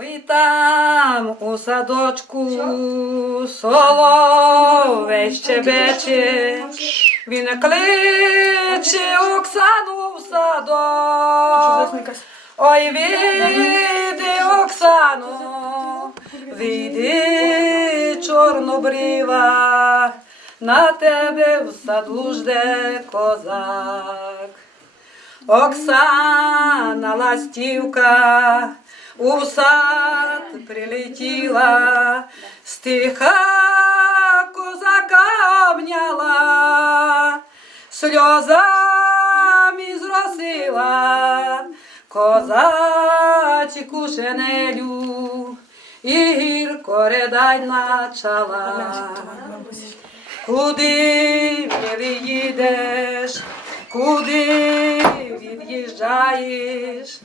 Ой там у садочку соловей щебече, він кличе Оксану в садок. Ой, вийди, Оксано, вийди, чорнобрива, на тебе в саду жде козак. Оксана ластівка у сад прилетіла, стиха козака обняла, сльозами зросила. Козачку шинелю і гірко ридать начала. Куди милий їдеш, куди від'їжджаєш,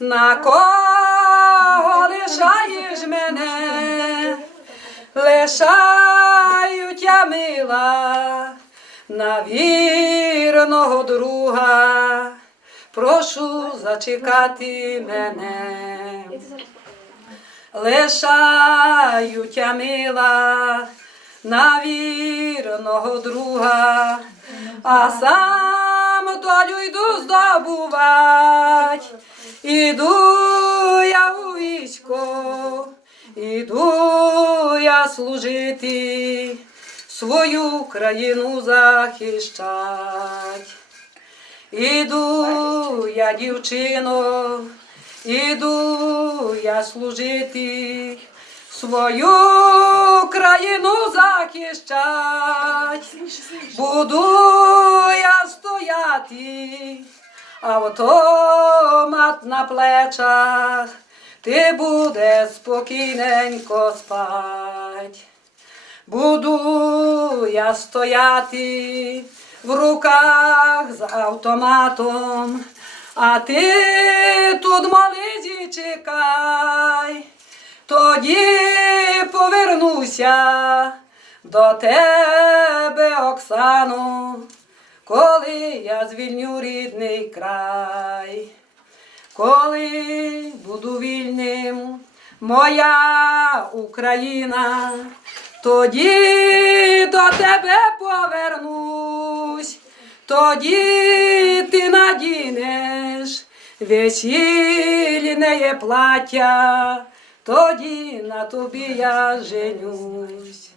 на кого лишаєш мене, лишають я мила, на вірного друга, прошу зачекати мене. Лишають я мила на вірного друга, а сам долю йду здобувать. Іду я у військо, іду я служити, свою країну захищать. Іду я, дівчино, іду я служити, свою країну захищать. Буду я стояти, автомат на плечах, ти буде спокійненько спать. Буду я стояти в руках з автоматом, а ти тут молиді чекай, тоді повернуся до тебе, Оксано, коли я звільню рідний край. Коли буду вільним, моя Україна, тоді до тебе повернусь, тоді ти надінеш весільне плаття, тоді на тобі я женюсь.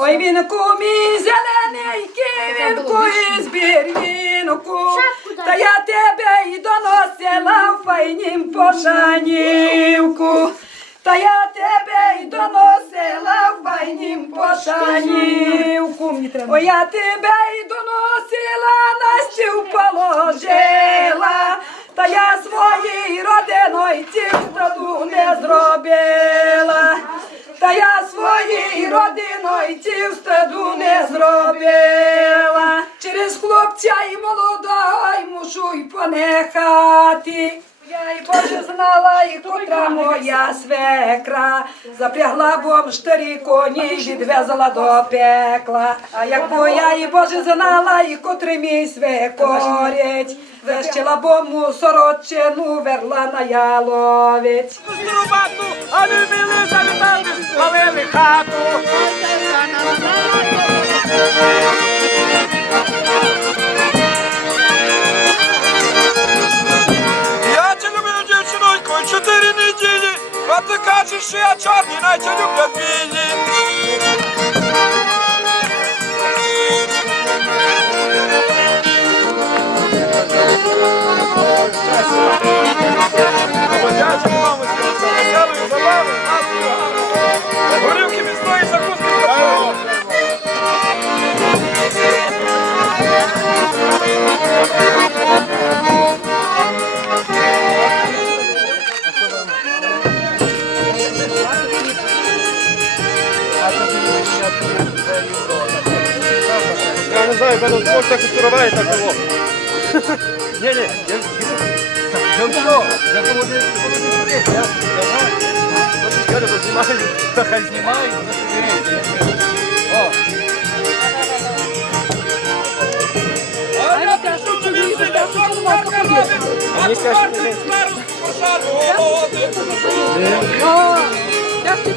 Ой, вінку, мій зелений вінку із бірвінку. Та я тебе і доносила в файнім пошанівку. Та я тебе й доносила в файнім пошанівку. О, я тебе й доносила, на стіл положила. Та я своїй родиною стаду не зробила. Своїй родиною ців стаду не зробила. Через хлопця і молодого й мушу й понехати. Я й Боже знала, і котра моя свекра запрягла бом штирі коні й відвезла до пекла. А як бо я і Боже знала, і котрий мій свекорець, вещила бому сорочину верла на яловець. Струбату, а вміли завітати, спалили хату. Я тебе люблю, дівчинонько, чотири неділі, а ти кажеш, що я чорний, наче люблять білі. Я не знаю, мене змог так успіває так було. Ні, ні, я я все, я думаю, не буду я знаю. Я не знімаю, та хай знімаю, О, Мені кажуть, що... Я ж тобі